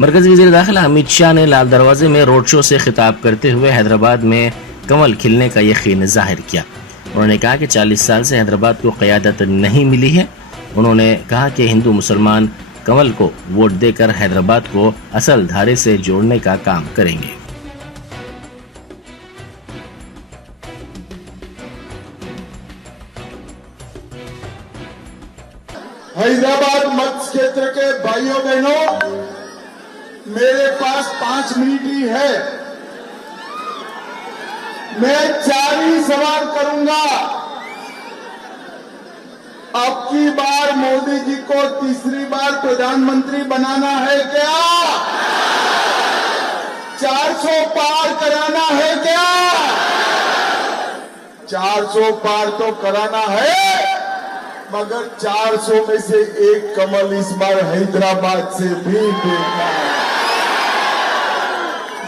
मरकजी वज़ीर दाखिला अमित शाह ने लाल दरवाजे में रोड शो से खिताब करते हुए हैदराबाद में कमल खिलने का यकीन जाहिर किया। उन्होंने कहा कि 40 साल से हैदराबाद को क़यादत नहीं मिली है। उन्होंने कहा कि हिंदू मुसलमान कमल को वोट देकर हैदराबाद को असल धारे से जोड़ने का काम करेंगे। हैदराबाद मत क्षेत्र के भाइयों बहनों, मेरे पास 5 मिनट ही है। मैं 4 ही सवाल करूंगा। अब की बार मोदी जी को तीसरी बार प्रधानमंत्री बनाना है क्या? 400 पार कराना है क्या? 400 पार तो कराना है, मगर 400 में से एक कमल इस बार हैदराबाद से भी देखना है।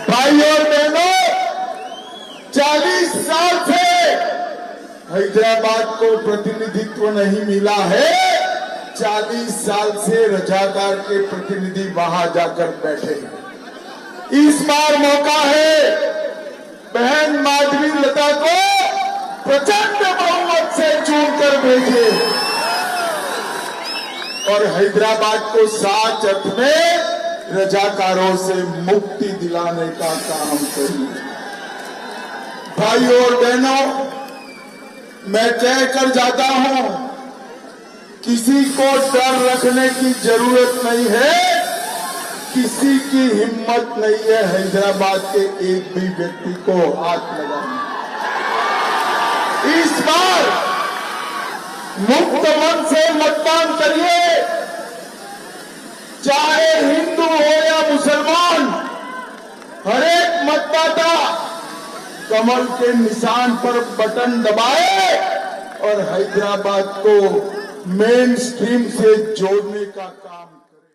भाई और बहनों, 40 साल से हैदराबाद को प्रतिनिधित्व नहीं मिला है। 40 साल से रजाकार के प्रतिनिधि वहां जाकर बैठे। इस बार मौका है, बहन माधवी लता को प्रचंड बहुमत से चुनकर भेजे और हैदराबाद को सच अर्थ में रजाकारों से मुक्ति दिलाने का काम करिए। भाइयों और बहनों, मैं कह कर जाता हूं, किसी को डर रखने की जरूरत नहीं है, किसी की हिम्मत नहीं है हैदराबाद के एक भी व्यक्ति को हाथ लगाने। इस बार मुक्त मन से मतदान करिए, चाहे हिंदू हो या मुसलमान, हर एक मतदाता कमल के निशान पर बटन दबाए और हैदराबाद को मेन स्ट्रीम से जोड़ने का काम करे।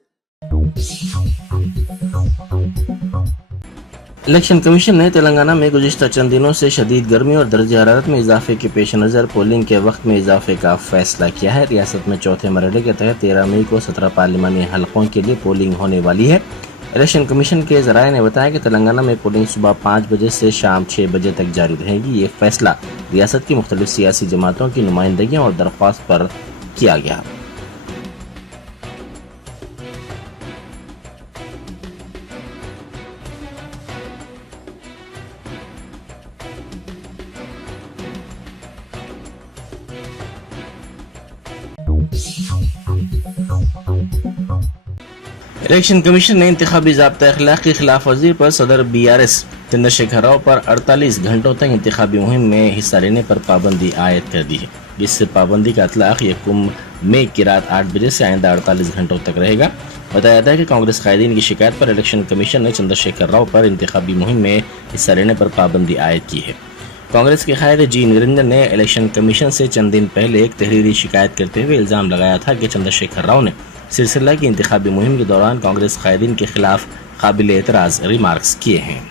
इलेक्शन कमीशन ने तेलंगाना में गुज़िश्ता चंद दिनों से शदीद गर्मी और दर्जे हरारत में इजाफे के पेश नज़र पोलिंग के वक्त में इजाफे का फैसला किया है। रियासत में चौथे मरहले के तहत 13 मई को 17 पार्लिमानी हलकों के लिए पोलिंग होने वाली है। इलेक्शन कमीशन के ज़राए ने बताया कि तेलंगाना में पोलिंग सुबह 5 बजे से शाम 6 बजे तक जारी रहेगी। ये फैसला रियासत की मुख्तलिफ सियासी जमातों की नुमाइंदगियों और दरख्वास्त पर किया गया। इलेक्शन कमीशन ने इंतखाबी ज़ाब्ता अखलाक की खिलाफ वर्जी पर सदर BRS चंद्रशेखर राव पर 48 घंटों तक इंतखाबी मुहिम में हिस्सा लेने पर पाबंदी आयद कर दी है, जिससे पाबंदी का इतलाक़ 1 मई की रात 8 बजे से आइंदा 48 घंटों तक रहेगा। बताया जाता है कि कांग्रेस कायदीन की शिकायत पर इलेक्शन कमीशन ने चंद्रशेखर राव पर इंतखाबी मुहिम में हिस्सा लेने पर पाबंदी आयद की है। कांग्रेस के कायद जी निरंजन ने इलेक्शन कमीशन से चंद दिन पहले एक तहरीरी शिकायत करते हुए इल्ज़ाम लगाया था कि चंद्रशेखर राव ने सिलसिला की इंतखाबी मुहिम के दौरान कांग्रेस कायदीन के खिलाफ काबिल एतराज़ रिमार्क्स किए हैं।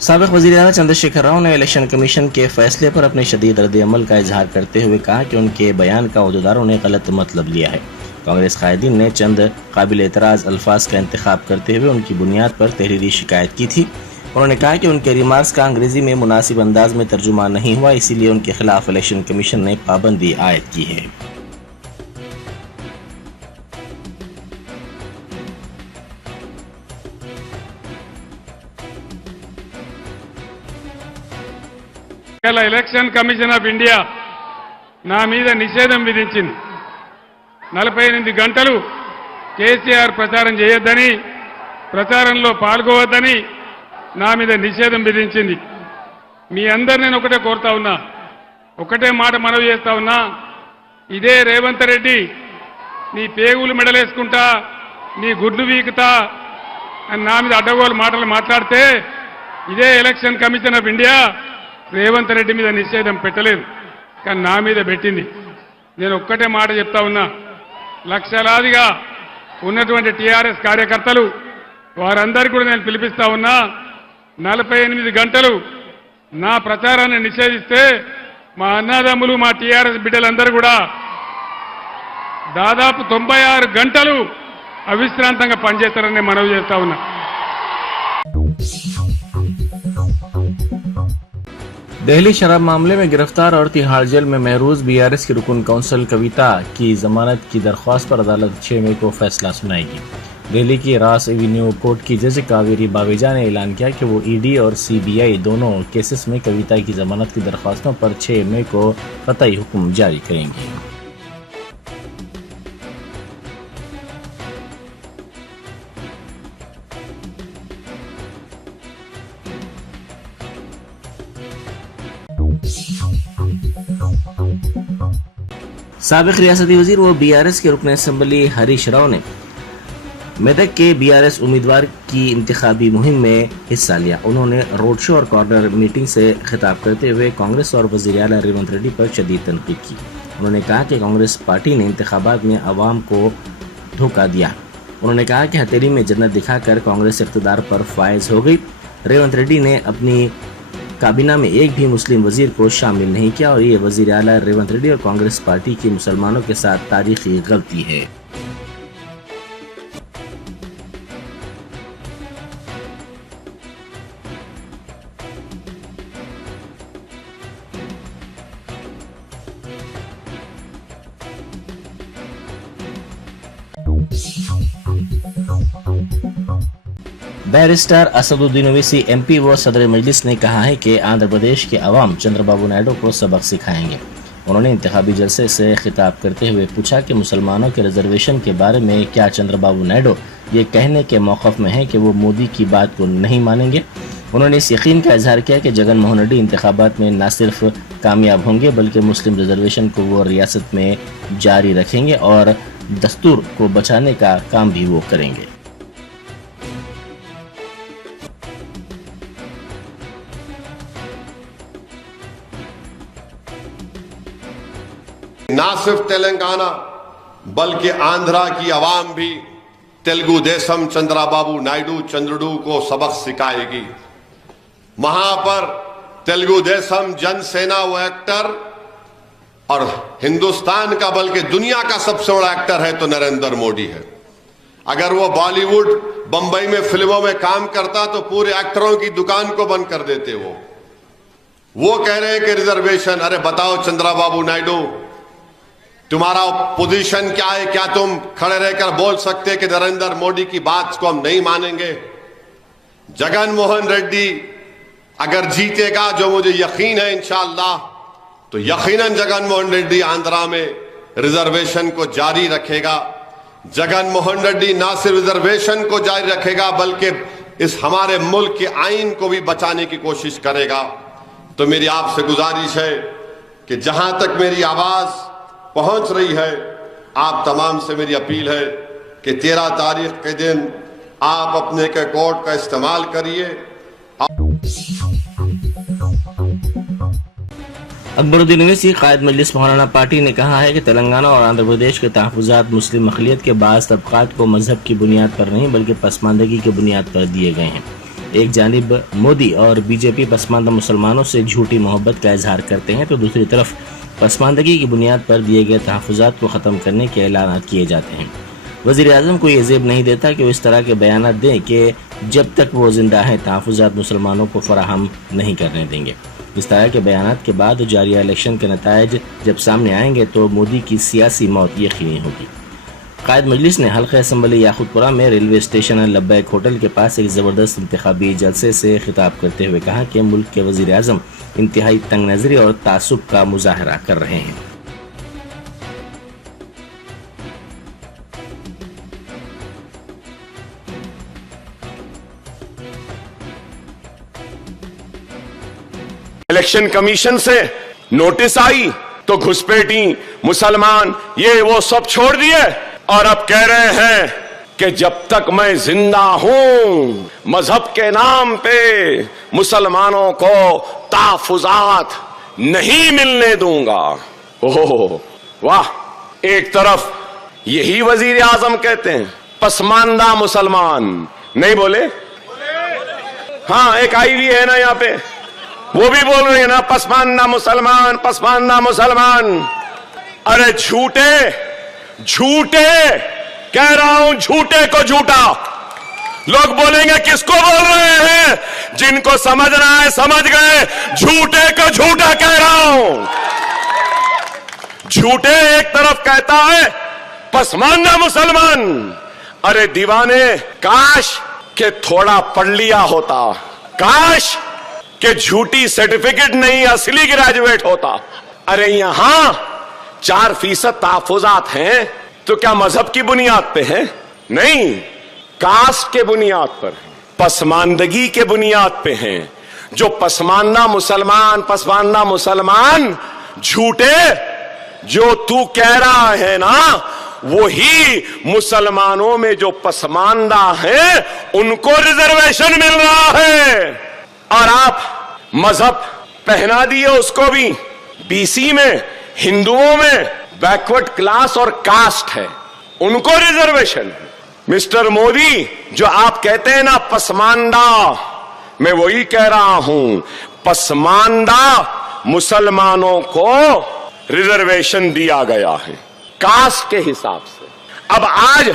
साबिक़ वज़ीर आला चंद्रशेखर राव ने इलेक्शन कमीशन के फैसले पर अपने शदीद रद्द-ए-अमल का इजहार करते हुए कहा कि उनके बयान का अहदेदारों ने गलत मतलब लिया है। कांग्रेस कायदीन ने चंद काबिल एतराज़ अल्फाज का इंतखाब करते हुए उनकी बुनियाद पर तहरीरी शिकायत की थी। उन्होंने कहा कि उनके रिमार्क्स का अंग्रेजी में मुनासिब अंदाज में तर्जुमा नहीं हुआ, इसीलिए उनके खिलाफ इलेक्शन कमीशन ने पाबंदी आयद की है। ఎలక్షన్ కమిషన్ ఆఫ్ ఇండియా నా మీద నిషేధం విధించింది. 48 గంటలు కేసీఆర్ ప్రచారం చేయొద్దని, ప్రచారంలో పాల్గొవద్దని నా మీద నిషేధం విధించింది. మీ అందరిని నేను ఒకటే కోరుతా ఉన్నా, ఒకటే మాట మనవి చేస్తా ఉన్నా, ఇదే రేవంత్ రెడ్డి నీ పేగులు మెడలేసుకుంటా, నీ గుడ్లు వీకుతా అని నా మీద అడ్డగోలు మాటలు మాట్లాడితే ఇదే election commission of India Revanth Reddy మీద నిషేధం పెట్టలేదు, కానీ నా మీద పెట్టింది. నేను ఒక్కటే మాట చెప్తా ఉన్నా, లక్షలాదిగా ఉన్నటువంటి టీఆర్ఎస్ కార్యకర్తలు వారందరికీ కూడా నేను పిలిపిస్తా ఉన్నా 48 గంటలు నా ప్రచారాన్ని నిషేధిస్తే మా అన్నదమ్ములు మా టీఆర్ఎస్ బిడ్డలందరూ కూడా దాదాపు 96 గంటలు అవిశ్రాంతంగా పనిచేస్తారని మనవి చేస్తా ఉన్నా. दिल्ली शराब मामले में गिरफ्तार और तिहाड़ जेल में महरूज बीआरएस की रुकन काउंसिल कविता की जमानत की दरख्वास्त पर अदालत 6 मई को फैसला सुनाएगी. दिल्ली की रास एवेन्यू कोर्ट की जज कावेरी बावेजा ने ऐलान किया कि वो ईडी और सीबीआई दोनों केसेस में कविता की जमानत की दरख्वास्तों पर 6 मई को कतई हुक्म जारी करेंगी. साबिक रियासती वजीर व बीआरएस के रुकन असम्बली हरीश राव ने मेदक के बीआरएस उम्मीदवार की इंतखाबी मुहिम में हिस्सा लिया. उन्होंने रोड शो और कॉर्नर मीटिंग से खिताब करते हुए कांग्रेस और वजीर आला रेवंत रेड्डी पर शदीद तनकीद की. उन्होंने कहा कि कांग्रेस पार्टी ने इंतखाबात में अवाम को धोखा दिया. उन्होंने कहा कि हथेली में जन्नत दिखाकर कांग्रेस इक़्तिदार पर फायज हो गई. रेवंत रेड्डी ने अपनी काबीना में एक भी मुस्लिम वजीर को शामिल नहीं किया और ये वजीर आला रेवंत रेड्डी और कांग्रेस पार्टी की मुसलमानों के साथ तारीखी गलती है. बैरिस्टर असदुद्दीन ओवैसी एमपी व सदर मजलिस ने कहा है कि आंध्र प्रदेश के अवाम चंद्रबाबू नायडू को सबक सिखाएंगे. उन्होंने इंतखाबी जलसे से खिताब करते हुए पूछा कि मुसलमानों के रिजर्वेशन के बारे में क्या चंद्रबाबू नायडू ये कहने के मौक़िफ़ में है कि वो मोदी की बात को नहीं मानेंगे. उन्होंने इस यकीन का इजहार किया कि जगन मोहन रेड्डी इंतखाबात में न सिर्फ कामयाब होंगे बल्कि मुस्लिम रिजर्वेशन को वो रियासत में जारी रखेंगे और दस्तूर को बचाने का काम भी वो करेंगे. ना सिर्फ तेलंगाना बल्कि आंध्रा की आवाम भी तेलुगु देशम चंद्रबाबू नायडू चंद्रुडू को सबक सिखाएगी. वहां पर तेलुगु देशम जनसेना वो एक्टर और हिंदुस्तान का बल्कि दुनिया का सबसे बड़ा एक्टर है तो नरेंद्र मोदी है. अगर वो बॉलीवुड बंबई में फिल्मों में काम करता तो पूरे एक्टरों की दुकान को बंद कर देते. वो कह रहे हैं कि रिजर्वेशन. अरे बताओ चंद्रबाबू नायडू तुम्हारा पोजीशन क्या है? क्या तुम खड़े रहकर बोल सकते कि नरेंद्र मोदी की बात को हम नहीं मानेंगे? जगन मोहन रेड्डी अगर जीतेगा, जो मुझे यकीन है इंशाअल्लाह, तो यकीनन जगन मोहन रेड्डी आंध्रा में रिजर्वेशन को जारी रखेगा. जगन मोहन रेड्डी ना सिर्फ रिजर्वेशन को जारी रखेगा बल्कि इस हमारे मुल्क के आइन को भी बचाने की कोशिश करेगा. तो मेरी आपसे गुजारिश है कि जहां तक मेरी आवाज पहुंच रही है, आप तमाम से मेरी अपील है कि 13 तारीख के दिन आप अपने के कोर्ट का इस्तेमाल करिए. अकबरुद्दीन ओवैसी कायद मजलिस मौलाना पार्टी ने कहा है कि तेलंगाना और आंध्र प्रदेश के तहफ़्फ़ुज़ात मुस्लिम अक़लियत के बाज़ तबक़ात को मजहब की बुनियाद पर नहीं बल्कि पसमानदगी की बुनियाद पर दिए गए हैं. एक जानिब मोदी और बीजेपी पसमानदा मुसलमानों से झूठी मोहब्बत का इजहार करते हैं तो दूसरी तरफ पसमानदगी की बुनियाद पर दिए गए तहफ़्फ़ुज़ात को ख़त्म करने के ऐलान किए जाते हैं. वज़ीर आज़म को ये ज़ेब नहीं देता कि वो इस तरह के बयान दें कि जब तक वो ज़िंदा हैं तहफ़्फ़ुज़ात मुसलमानों को फ़राहम नहीं करने देंगे. इस तरह के बयान के बाद जारी इलेक्शन के नतायज जब सामने आएंगे तो मोदी की सियासी मौत यकीनी होगी. कायद मजलिस ने हल्का असम्बली याकूतपुरा में रेलवे स्टेशन लब्बैक होटल के पास एक ज़बरदस्त इंतखाबी जलसे से खिताब करते हुए कहा कि मुल्क के वज़ीर आज़म इंतहाई तंग नज़री और तासुब का मुजाहरा कर रहे हैं. इलेक्शन कमीशन से नोटिस आई तो घुसपैठी मुसलमान ये वो सब छोड़ दिए और अब कह रहे हैं कि जब तक मैं जिंदा हूं मजहब के नाम पे मुसलमानों को तहफ़्फ़ुज़ात नहीं मिलने दूंगा. ओह वाह, एक तरफ यही वजीर आजम कहते हैं पसमानदा मुसलमान नहीं बोले? हाँ, एक आई भी है ना यहाँ पे, वो भी बोल रहे हैं ना पसमानदा मुसलमान, पसमानदा मुसलमान। अरे झूठे झूठे, कह रहा हूं झूठे को झूठा। लोग बोलेंगे किसको बोल रहे हैं? जिनको समझना है समझ गए, झूठे को झूठा कह रहा हूं। झूठे एक तरफ कहता है पसमानदा मुसलमान। अरे दीवाने, काश के थोड़ा पढ़ लिया होता, काश के झूठी सर्टिफिकेट नहीं असली ग्रेजुएट होता। अरे यहां 4% तहफुजात हैं तो क्या मजहब की बुनियाद पे है? नहीं, कास्ट के बुनियाद पर, पसमानदगी के बुनियाद पे हैं। जो पसमानदा मुसलमान, पसमानदा मुसलमान, झूठे, जो तू कह रहा है ना, वही मुसलमानों में जो पसमानदा हैं उनको रिजर्वेशन मिल रहा है। और आप मजहब पहना दिए उसको भी। बीसी में, हिंदुओं में बैकवर्ड क्लास और कास्ट है, उनको रिजर्वेशन है। मिस्टर मोदी, जो आप कहते हैं ना पसमानदा, मैं वही कह रहा हूं, पसमानदा मुसलमानों को रिजर्वेशन दिया गया है कास्ट के हिसाब से। अब आज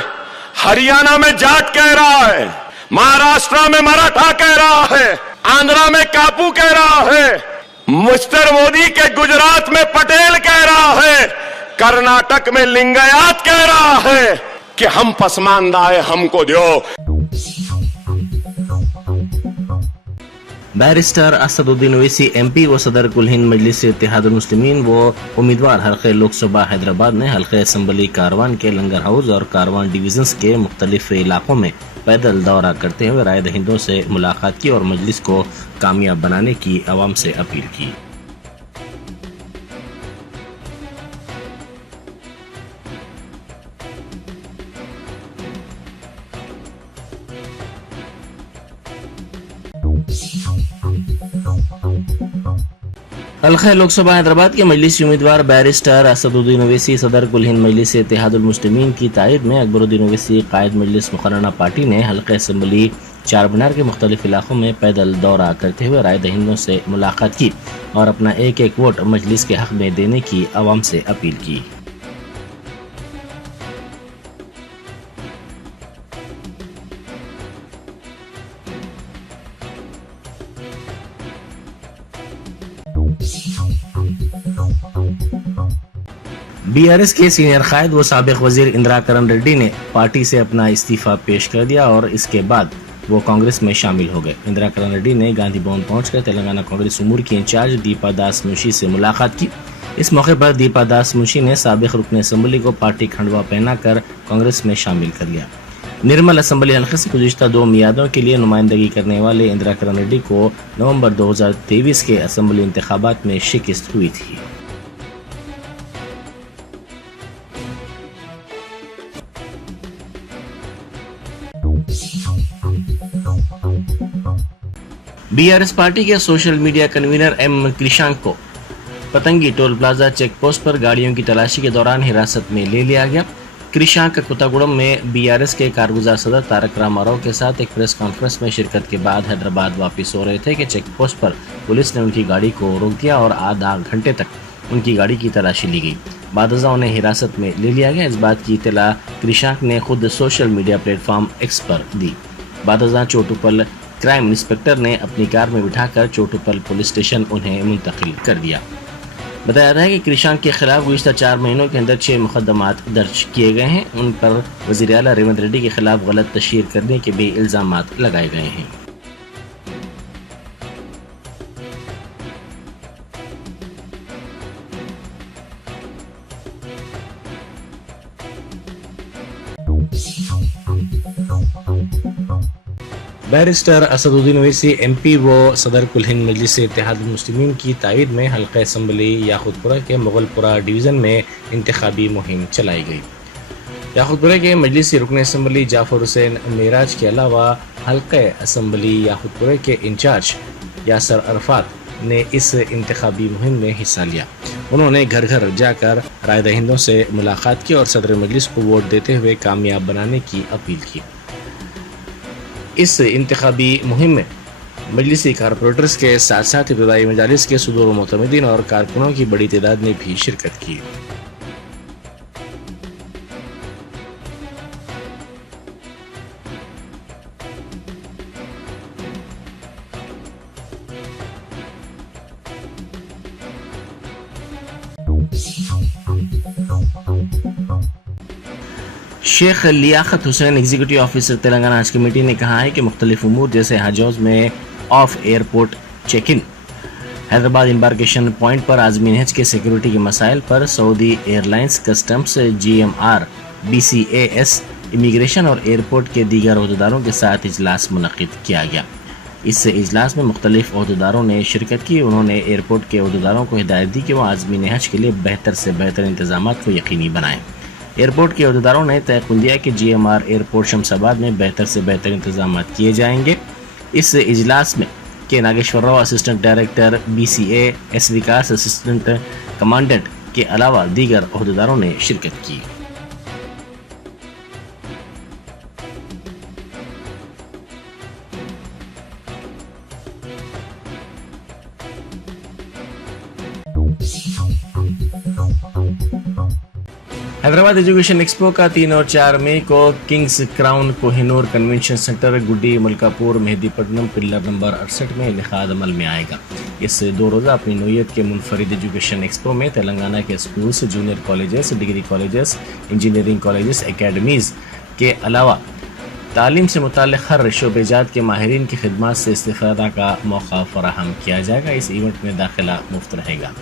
हरियाणा में जाट कह रहा है, महाराष्ट्र में मराठा कह रहा है, आंध्रा में कापू कह रहा है, मिस्टर मोदी के गुजरात में पटेल कह रहा है, कर्नाटक में लिंगायत कह रहा है कि हम पसमानदा है, हमको दो। बैरिस्टर असदुद्दीन ओवैसी एमपी व सदर कुल हिंद मजलिस इत्तेहादुल मुस्लिमीन व उम्मीदवार हल्के लोकसभा हैदराबाद ने हल्के असम्बली कारवान के लंगर हाउस और कारवान डिवीजन्स के मुख्तलिफ इलाकों में पैदल दौरा करते हुए राय दहिंदों से मुलाकात की और मजलिस को कामयाब बनाने की आवाम से अपील की। हल्का लोकसभा हैदराबाद के मजलिसी उम्मीदवार बैरिस्टर असदुद्दीन ओवैसी सदर कुल हिंद मजलिस इत्तेहादुल मुस्लिमीन की तायद में अकबरुद्दीन ओवैसी कायद मजलिस मुकर्रना पार्टी ने हल्के असम्बली चारमीनार के मुख्तलिफ इलाकों में पैदल दौरा करते हुए राय दहिंदों से मुलाकात की और अपना एक एक वोट मजलिस के हक में देने की आवाम से अपील की। बीआरएस के सीनियर कायद व साबिक वजीर इंदिरा करण रेड्डी ने पार्टी से अपना इस्तीफा पेश कर दिया और इसके बाद वो कांग्रेस में शामिल हो गए। इंदिरा करण रेड्डी ने गांधी भवन पहुंचकर तेलंगाना कांग्रेस उमूर की इंचार्ज दीपा दास मुंशी से मुलाकात की। इस मौके पर दीपा दास मुंशी ने साबिक रुकन असम्बली को पार्टी खंडवा पहनाकर कांग्रेस में शामिल कर लिया। निर्मल असम्बली हल्के से गुज़िश्ता 2 मियादों के लिए नुमाइंदगी करने वाले इंदिरा करण रेड्डी को नवंबर 2023 के असम्बली इंतखाबात में शिकस्त हुई थी। बीआरएस पार्टी के सोशल मीडिया कन्वीनर एम कृषांक को पतंगी टोल प्लाजा चेक पोस्ट पर गाड़ियों की तलाशी के दौरान हिरासत में ले लिया गया। कृषांक कुतागुड़म में बीआरएस के कारगुजार सदर तारक रामाराव के साथ एक प्रेस कॉन्फ्रेंस में शिरकत के बाद हैदराबाद वापस हो रहे थे कि चेक पोस्ट पर पुलिस ने उनकी गाड़ी को रोक दिया और आधा घंटे तक उनकी गाड़ी की तलाशी ली गई। बादशाह उन्हें हिरासत में ले लिया गया। इस बात की इत्तला कृषांक ने खुद सोशल मीडिया प्लेटफॉर्म एक्स पर दी। बादशाह चोटुपल क्राइम इंस्पेक्टर ने अपनी कार में बिठाकर चोटुपल पुलिस स्टेशन उन्हें मुंतकिल कर दिया। बताया था कि कृषांक के खिलाफ गुज़िश्ता 4 महीनों के अंदर 6 मुकदमात दर्ज किए गए हैं। उन पर वज़ीर आला रेवंत रेड्डी के खिलाफ गलत तशहीर करने के भी इल्ज़ामात लगाए गए हैं। बैरिस्टर असदुद्दीन ओवैसी एमपी व सदर कुल हिंद मजलिस इत्तेहादुल मुस्लिमीन की तायद में हल्का असम्बली याकुतपुरा के मुगलपुरा डिवीज़न में इंतखाबी मुहिम चलाई गई। याकुतपुरा के मजलिसी रुकन असम्बली जाफर हुसैन मेराज के अलावा हल्का असम्बली याकुतपुरा के इंचार्ज यासर अरफात, ने इस इंतखाबी मुहिम में हिस्सा लिया। उन्होंने घर घर जाकर राय दहिंदों से मुलाकात की और सदर मजलिस को वोट देते हुए कामयाब बनाने की अपील की। इस इंतखाबी मुहिम में मजलिसी कारपोरेटर्स के साथ साथ इब्तदाई मजालिस के सदूर मोतमदीन और कारकुनों की बड़ी तादाद ने भी शिरकत की। शेख लियाकत हुसैन एग्जीक्यूटिव ऑफिसर तेलंगाना हज कमेटी ने कहा है कि मुख्तलिफ उमूर जैसे हज हाउस में off airport check in, Hyderabad embarkation point पर आज़मीन हज के सिक्योरिटी के मसाइल पर Saudi Airlines, customs, GMR, BCAS, immigration और एयरपोर्ट के दीगर अहदेदारों के साथ इजलास मुनक्किद किया गया। इस इजलास में मुख्तलिफ अहदेदारों ने शिरकत की। उन्होंने एयरपोर्ट के अहदेदारों को हिदायत दी कि वह आज़मीन हज के लिए बेहतर से बेहतर इंतजाम को यकीनी बनाएं। एयरपोर्ट के अहदेदारों ने तयक़ुन दिया कि GMR एयरपोर्ट शमशाबाद में बेहतर से बेहतर इंतजाम किए जाएंगे। इस इजलास में K Nageshwar Rao assistant director BCA, Vikas assistant commandant के अलावा दीगर अहदेदारों ने शिरकत की। हैदराबाद एजुकेशन एक्सपो का 3 और 4 मई को King's Crown Kohinoor convention center, Gudimalkapur, Mehdipatnam, pillar number 68 में इनेकाद अमल में आएगा। इस 2 रोज़ा अपनी नोयत के मुनफरिद एजुकेशन एक्सपो में तेलंगाना के schools, junior colleges, degree colleges, engineering colleges, academies के अलावा तालीम से मुताल्लिक़ हर शोबेजात के माहिरीन की खिदमत से इस्तिफ़ादा का मौका फराहम किया जाएगा। इस इवेंट में दाखिला मुफ्त रहेगा।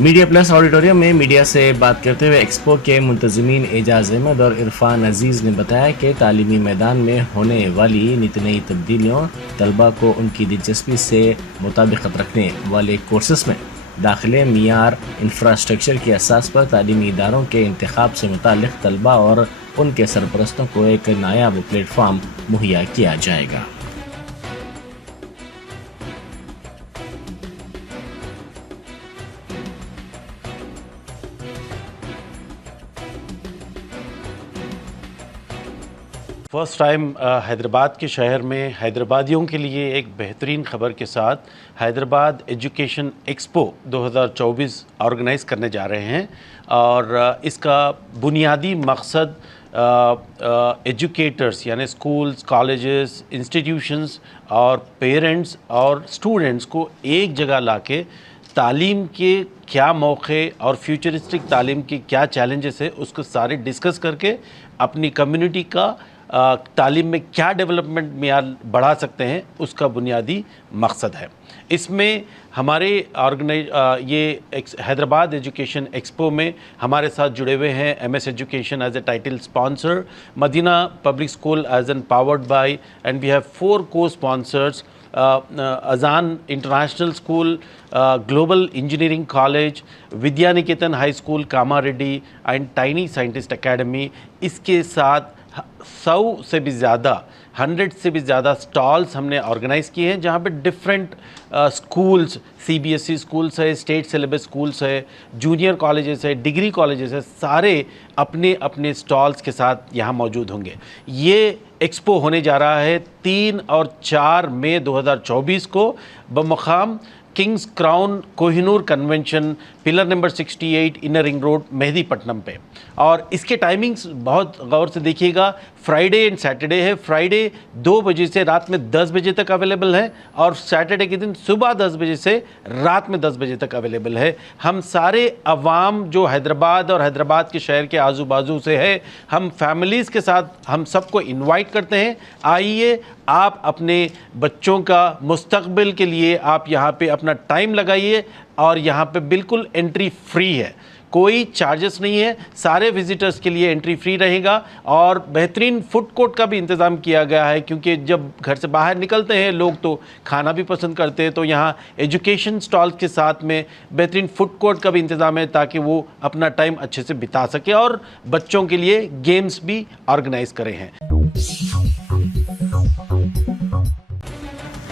मीडिया प्लस ऑडिटोरियम में मीडिया से बात करते हुए एक्सपो के मुंतज़मीन एजाज अहमद और इरफान अजीज़ ने बताया कि तालीमी मैदान में होने वाली नित नई तब्दीलियों तलबा को उनकी दिलचस्पी से मुताबिकत रखने वाले कोर्सेस में दाखिले, मियार, इंफ्रास्ट्रक्चर की असास पर तालीमी इदारों के इंतखाब से मुताल्लिक़ तलबा और उनके सरपरस्तों को एक नायाब प्लेटफॉर्म मुहैया किया जाएगा। फर्स्ट टाइम हैदराबाद के शहर में हैदराबादियों के लिए एक बेहतरीन ख़बर के साथ हैदराबाद एजुकेशन एक्सपो 2024 ऑर्गेनाइज़ करने जा रहे हैं और इसका बुनियादी मकसद एजुकेटर्स यानी स्कूल्स, कॉलेजेस, इंस्टीट्यूशंस और पेरेंट्स और स्टूडेंट्स को एक जगह लाके तालीम के क्या मौके और फ्यूचरिस्टिक तालीम के क्या चैलेंजेस है उसको सारे डिस्कस करके अपनी कम्युनिटी का तालीम में क्या डेवलपमेंट मियार बढ़ा सकते हैं उसका बुनियादी मकसद है। इसमें हमारे ये हैदराबाद एजुकेशन एक्सपो में हमारे साथ जुड़े हुए हैं MS education as a title sponsor, Madina Public School as an powered by, and we have 4 co sponsors, Azan International School, Global Engineering College, Vidya Niketan High School, Kamareddy and Tiny Scientist Academy. इसके साथ 100 से भी ज़्यादा 100 से भी ज़्यादा स्टॉल्स हमने ऑर्गेनाइज़ किए हैं जहाँ पे डिफरेंट स्कूल्स, CBSE स्कूल्स है, स्टेट सिलेबस स्कूल्स है, जूनियर कॉलेजेस है, डिग्री कॉलेजेस है, सारे अपने अपने स्टॉल्स के साथ यहाँ मौजूद होंगे। ये एक्सपो होने जा रहा है 3 और 4 मई 2024 को बमुकाम King's Crown Kohinoor convention, pillar number 68, inner ring road, Mehdipatnam पे। और इसके टाइमिंग्स बहुत गौर से देखिएगा। फ्राइडे एंड सैटरडे है। फ्राइडे 2 बजे से रात में 10 बजे तक अवेलेबल है और सैटरडे के दिन सुबह 10 बजे से रात में 10 बजे तक अवेलेबल है। हम सारे अवाम जो हैदराबाद और हैदराबाद के शहर के आजू बाजू से है, हम फैमिलीज़ के साथ हम सबको इनवाइट करते हैं। आइए, आप अपने बच्चों का मुस्तकबिल के लिए आप यहाँ पे अपना टाइम लगाइए और यहाँ पे बिल्कुल एंट्री फ्री है, कोई चार्जेस नहीं है, सारे विजिटर्स के लिए एंट्री फ्री रहेगा और बेहतरीन फूड कोर्ट का भी इंतज़ाम किया गया है क्योंकि जब घर से बाहर निकलते हैं लोग तो खाना भी पसंद करते हैं, तो यहाँ एजुकेशन स्टॉल्स के साथ में बेहतरीन फूड कोर्ट का भी इंतज़ाम है ताकि वो अपना टाइम अच्छे से बिता सके और बच्चों के लिए गेम्स भी ऑर्गेनाइज करे हैं।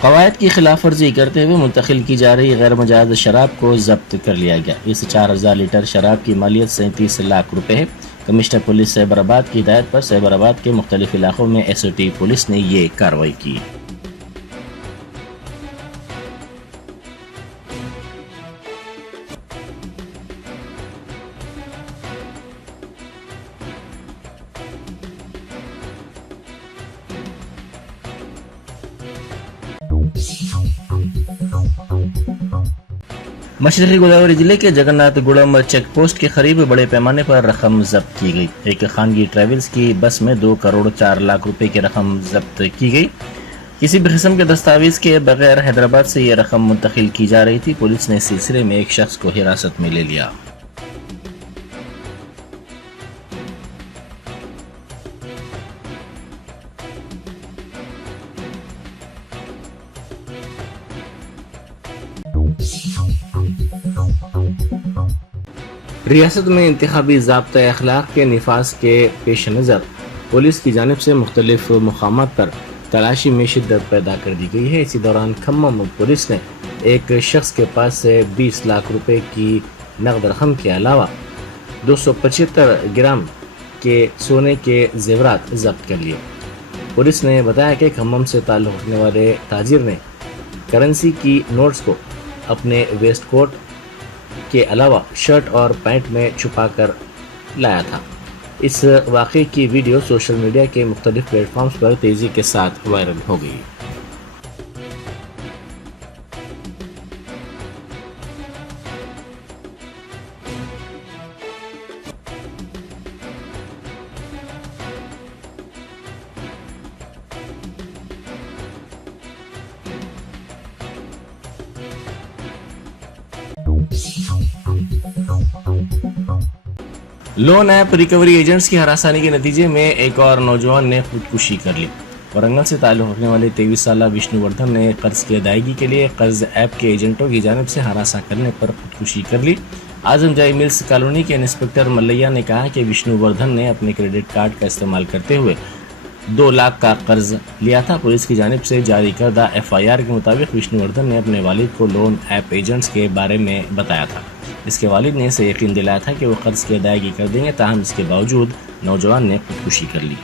कवायद की खिलाफ वर्जी करते हुए मुंतकिल की जा रही गैर मजाज शराब को जब्त कर लिया गया। इस 4000 लीटर शराब की मालियत 37 लाख रुपए है। कमिश्नर पुलिस सैबराबाद की हिदायत पर सैबराबाद के मुख्तलिफ इलाकों में SOT पुलिस ने ये कार्रवाई की। मशरकी गोदावरी जिले के जगन्नाथगुड़म चेक पोस्ट के करीब बड़े पैमाने पर रकम जब्त की गई। एक खानगी ट्रेवल्स की बस में 2 करोड़ 4 लाख रुपए की रकम जब्त की गई। किसी भी किस्म के दस्तावेज के बगैर हैदराबाद से ये रकम मुंतकिल की जा रही थी। पुलिस ने इस सिलसिले में एक शख्स को हिरासत में ले लिया। रियासत में इंतखाबी ज़ाब्ता अखलाक के निफाज के पेश नज़र पुलिस की जानिब से मुख्तलिफ मकामात पर तलाशी में शिद्दत पैदा कर दी गई है। इसी दौरान खम्मम पुलिस ने एक शख्स के पास से 20 लाख रुपए की नकद रकम के अलावा 275 ग्राम के सोने के जेवरात जब्त कर लिए। पुलिस ने बताया कि खम्मम से ताल्लुक़ रखने वाले ताजिर ने करेंसी की नोट्स को अपने वेस्ट कोट के अलावा शर्ट और पैंट में छुपा कर लाया था। इस वाक़े की वीडियो सोशल मीडिया के मुख्तलिफ प्लेटफॉर्म्स पर तेज़ी के साथ वायरल हो गई। लोन ऐप रिकवरी एजेंट्स की हरासानी के नतीजे में एक और नौजवान ने खुदकुशी कर ली। वरंगल से ताल्लुक़ रखने वाले 23 साल विष्णुवर्धन ने कर्ज की अदायगी के लिए कर्ज ऐप के एजेंटों की जानिब से हरासा करने पर खुदकुशी कर ली। आजमजाई मिल्स कॉलोनी के इंस्पेक्टर मल्लैया ने कहा कि विष्णुवर्धन ने अपने क्रेडिट कार्ड का इस्तेमाल करते हुए 2 लाख का कर्ज लिया था। पुलिस की जानिब से जारी करदा FIR के मुताबिक विष्णुवर्धन ने अपने वालिद को लोन ऐप एजेंट्स के बारे में बताया था। इसके वालिद ने इसे यकीन दिलाया था कि वो कर्ज की अदायगी कर देंगे, ताहम इसके बावजूद नौजवान ने खुदकुशी कर ली।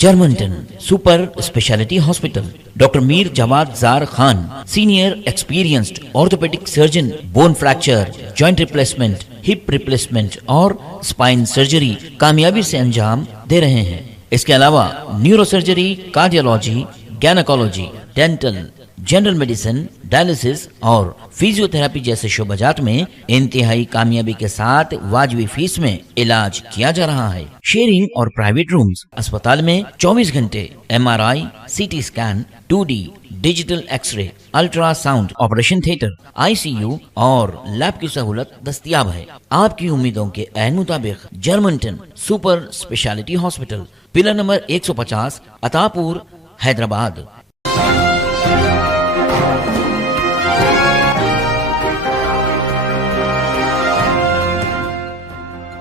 जर्मनटन super speciality hospital, doctor Mir Jawad Zar Khan, senior experienced orthopaedic surgeon, bone fracture, joint replacement, hip replacement और स्पाइन सर्जरी कामयाबी से अंजाम दे रहे हैं। इसके अलावा neuro surgery, cardiology, gynaecology, dental, general medicine, dialysis और फिजियोथेरेपी जैसे शोबाजात में इंतहाई कामयाबी के साथ वाजबी फीस में इलाज किया जा रहा है। शेयरिंग और प्राइवेट रूम्स, अस्पताल में 24 घंटे MRI, CT scan, 2D digital x ray, ultrasound, operation theatre, ICU और लैब की सहूलत दस्तयाब है। आपकी उम्मीदों के ऐन मुताबिक Germanten super speciality hospital, pillar number 150, Attapur, Hyderabad.